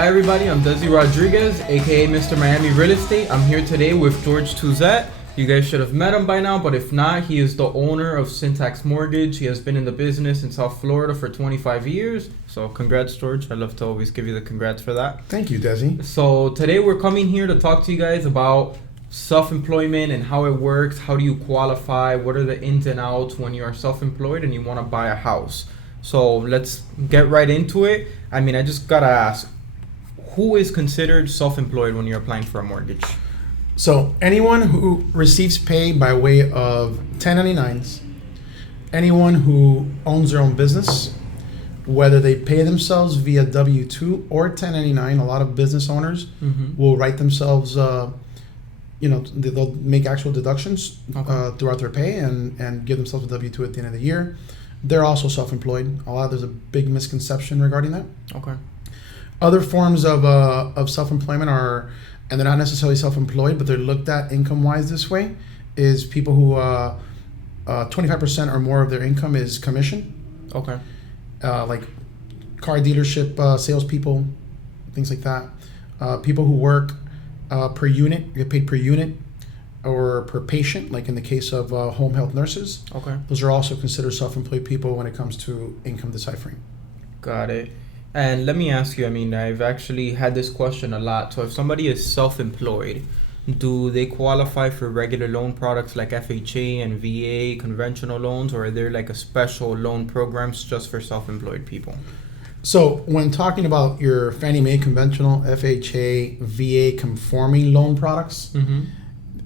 Hi everybody, I'm Desi Rodriguez, aka Mr. Miami Real Estate. I'm here today with George Tuzet. You guys should have met him by now, but if not, he is the owner of Syntax Mortgage. He has been in the business in South Florida for 25 years. So congrats, George. I love to always give you the congrats for that. Thank you, Desi. So today we're coming here to talk to you guys about self-employment and how it works. How do you qualify? What are the ins and outs when you are self-employed and you want to buy a house? So let's get right into it. I mean, I just gotta ask, who is considered self-employed when you're applying for a mortgage? So anyone who receives pay by way of 1099s, anyone who owns their own business, whether they pay themselves via W-2 or 1099, a lot of business owners will write themselves, they'll make actual deductions throughout their pay and give themselves a W-2 at the end of the year. They're also self-employed. There's a big misconception regarding that. Okay. Other forms of self-employment are, and they're not necessarily self-employed, but they're looked at income-wise this way, is people who 25% or more of their income is commission. Okay. Like car dealership salespeople, things like that. People who work per unit, get paid per unit or per patient, like in the case of home health nurses. Okay. Those are also considered self-employed people when it comes to income deciphering. Got it. And let me ask you, I mean, I've actually had this question a lot. So if somebody is self-employed, do they qualify for regular loan products like FHA and VA, conventional loans, or are there like a special loan programs just for self-employed people? So when talking about your Fannie Mae conventional, FHA, VA conforming loan products,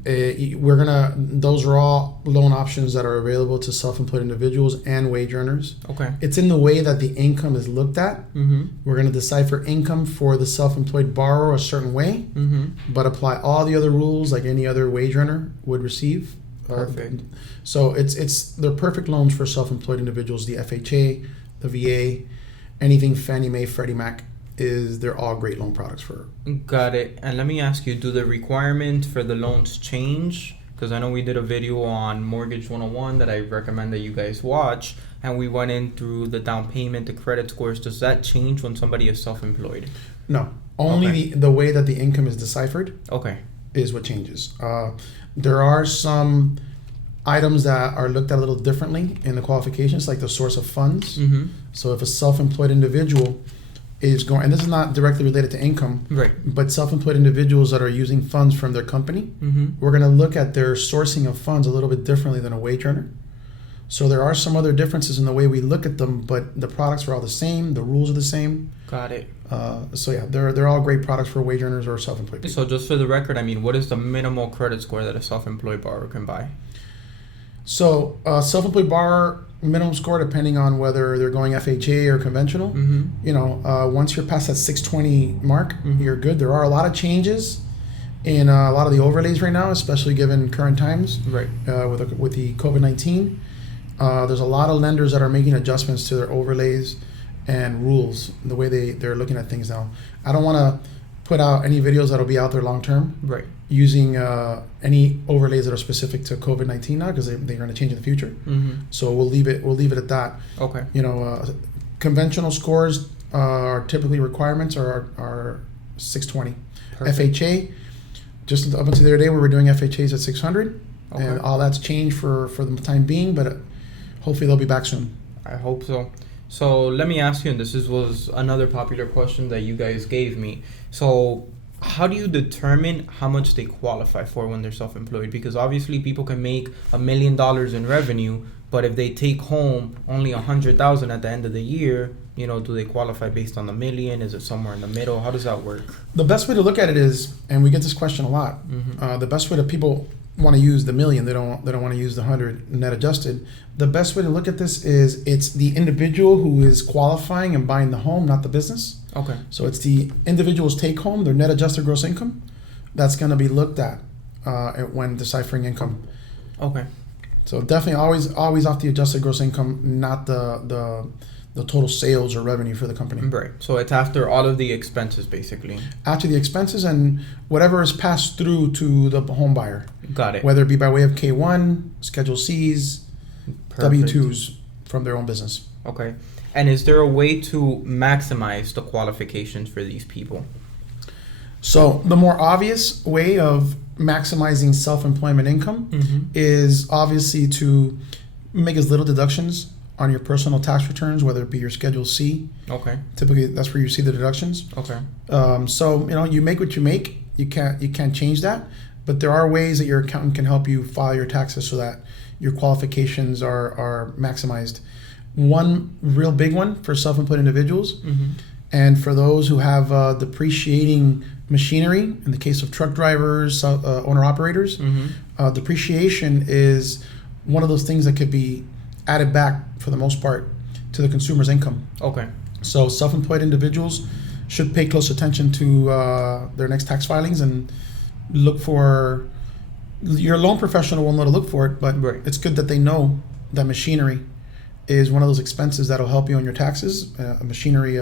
those are all loan options that are available to self-employed individuals and wage earners. Okay. It's in the way that the income is looked at. We're going to decipher income for the self-employed borrower a certain way, but apply all the other rules like any other wage earner would receive. Perfect. So they're perfect loans for self-employed individuals. The FHA, the VA, anything Fannie Mae, Freddie Mac, they're all great loan products for. Got it. And let me ask you, do the requirements for the loans change? Because I know we did a video on Mortgage 101 that I recommend that you guys watch, and we went in through the down payment, the credit scores. Does that change when somebody is self-employed? No. Only the way that the income is deciphered is what changes. There are some items that are looked at a little differently in the qualifications, like the source of funds. So if a self-employed individual is going, and this is not directly related to income, right? But self-employed individuals that are using funds from their company, we're going to look at their sourcing of funds a little bit differently than a wage earner. So there are some other differences in the way we look at them, but the products are all the same. The rules are the same. Got it. They're all great products for wage earners or self-employed people. So just for the record, I mean, what is the minimal credit score that a self-employed borrower can buy? So self-employed borrower minimum score, depending on whether they're going FHA or conventional, once you're past that 620 mark, you're good. There are a lot of changes in a lot of the overlays right now, especially given current times, right? With the COVID-19, there's a lot of lenders that are making adjustments to their overlays and rules, the way they're looking at things now. I don't want to put out any videos that'll be out there long term, right? Using any overlays that are specific to COVID-19 now, because they're going to change in the future. So we'll leave it at that. Okay. Conventional scores are typically requirements are 620. Perfect. FHA, just up until the other day, we were doing FHAs at 600, and all that's changed for the time being, but hopefully they'll be back soon. I hope so. So let me ask you, and this was another popular question that you guys gave me. So how do you determine how much they qualify for when they're self-employed? Because obviously people can make $1 million in revenue, but if they take home only $100,000 at the end of the year, do they qualify based on the million? Is it somewhere in the middle? How does that work? The best way to look at it is, and we get this question a lot, the best way that people want to use the million, they don't want to use the 100 net adjusted. The best way to look at this is it's the individual who is qualifying and buying the home, not the business. Okay. So it's the individual's take home, their net adjusted gross income, that's going to be looked at when deciphering income. Okay. So definitely always off the adjusted gross income, not the total sales or revenue for the company. Right. So it's after all of the expenses, basically. After the expenses and whatever is passed through to the home buyer. Got it. Whether it be by way of K1, Schedule Cs, Perfect. W-2s from their own business. Okay. And is there a way to maximize the qualifications for these people? So the more obvious way of maximizing self-employment income is obviously to make as little deductions on your personal tax returns, whether it be your Schedule C. Okay. Typically, that's where you see the deductions. Okay. So you make what you make. You can't change that, but there are ways that your accountant can help you file your taxes so that your qualifications are maximized. One real big one for self-employed individuals, and for those who have depreciating machinery, in the case of truck drivers, owner-operators, depreciation is one of those things that could be added back, for the most part, to the consumer's income. Okay. So self-employed individuals should pay close attention to their next tax filings and look for, your loan professional will know to look for it, but it's good that they know that machinery is one of those expenses that'll help you on your taxes, machinery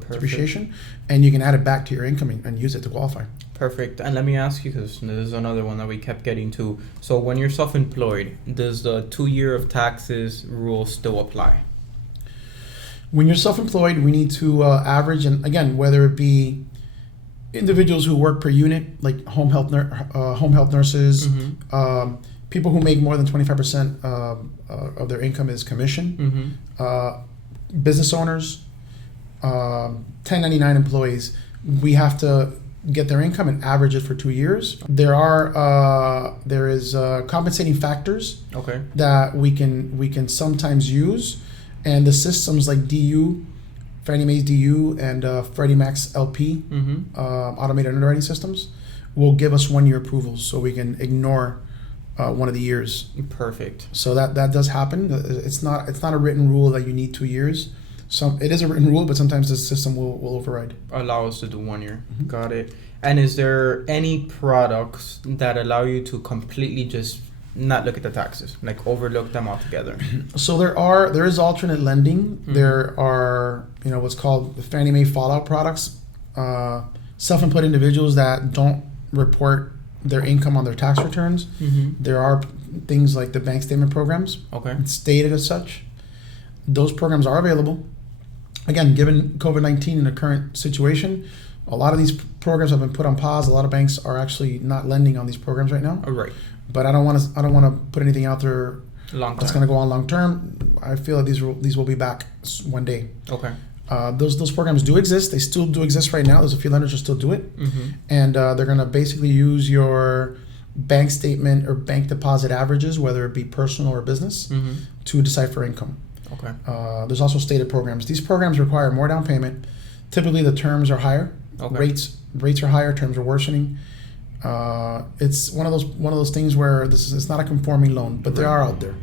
depreciation, and you can add it back to your income and use it to qualify. Perfect. And let me ask you, because this is another one that we kept getting to. So when you're self-employed, does the 2 year of taxes rule still apply? When you're self-employed, we need to average, and again, whether it be individuals who work per unit, like home health nurses, people who make more than 25% of their income is commission, business owners, 1099 employees, we have to get their income and average it for 2 years. There is compensating factors that we can sometimes use, and the systems like DU, Fannie Mae's DU, and Freddie Mac's LP, automated underwriting systems, will give us 1 year approvals, so we can ignore one of the years. Perfect. So that does happen. It's not a written rule that you need 2 years. It is a written rule, but sometimes the system will override. Allow us to do 1 year. Got it. And is there any products that allow you to completely just not look at the taxes, like overlook them altogether? So there is alternate lending. There are what's called the Fannie Mae fallout products. Self-employed individuals that don't report their income on their tax returns. There are things like the bank statement programs. It's stated as such. Those programs are available. Again, given COVID-19 and the current situation, a lot of these programs have been put on pause. A lot of banks are actually not lending on these programs right now. But I don't want to put anything out there that's going to go on long term. I feel that these will be back one day. Those programs do exist. They still do exist right now. There's a few lenders who still do it, and they're going to basically use your bank statement or bank deposit averages, whether it be personal or business, to decipher income. There's also stated programs. These programs require more down payment. Typically, the terms are higher. Rates are higher. Terms are worsening. It's one of those things where it's not a conforming loan, but they are out there.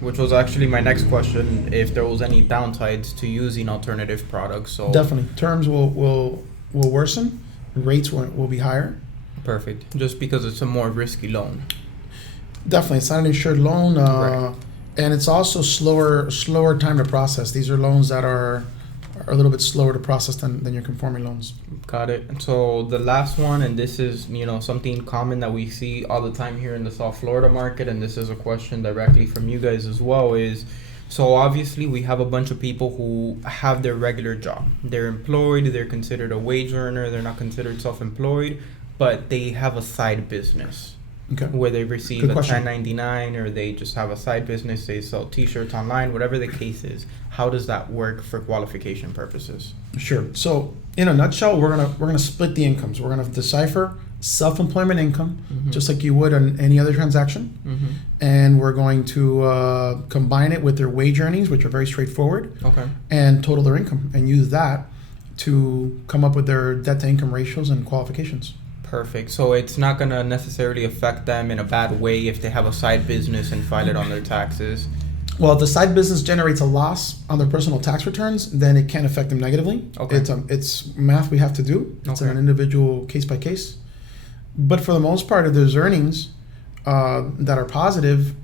Which was actually my next question, if there was any downsides to using alternative products. So definitely, terms will worsen, rates will be higher. Perfect. Just because it's a more risky loan. Definitely, it's not an insured loan, and it's also slower time to process. These are loans that are a little bit slower to process than your conforming loans. Got it. So the last one, and this is something common that we see all the time here in the South Florida market, and this is a question directly from you guys as well, is so obviously we have a bunch of people who have their regular job. They're employed, they're considered a wage earner, they're not considered self-employed, but they have a side business. Where they receive a 1099, or they just have a side business, they sell t-shirts online, whatever the case is. How does that work for qualification purposes? Sure. So in a nutshell, we're gonna split the incomes. We're gonna decipher self-employment income, just like you would on any other transaction, and we're going to combine it with their wage earnings, which are very straightforward, and total their income, and use that to come up with their debt-to-income ratios and qualifications. Perfect. So it's not going to necessarily affect them in a bad way if they have a side business and file it on their taxes. Well, if the side business generates a loss on their personal tax returns, then it can affect them negatively. It's math we have to do. It's an individual case by case. But for the most part, if there's earnings that are positive,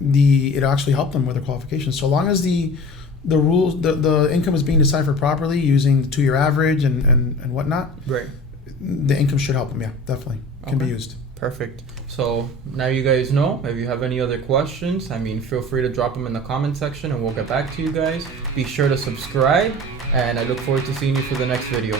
it'll actually help them with their qualifications. So long as the rules, the income is being deciphered properly using the 2 year average and whatnot. The income should help them, definitely. Can be used. Perfect. So now you guys know. If you have any other questions, I mean, feel free to drop them in the comment section and we'll get back to you guys. Be sure to subscribe, and I look forward to seeing you for the next video.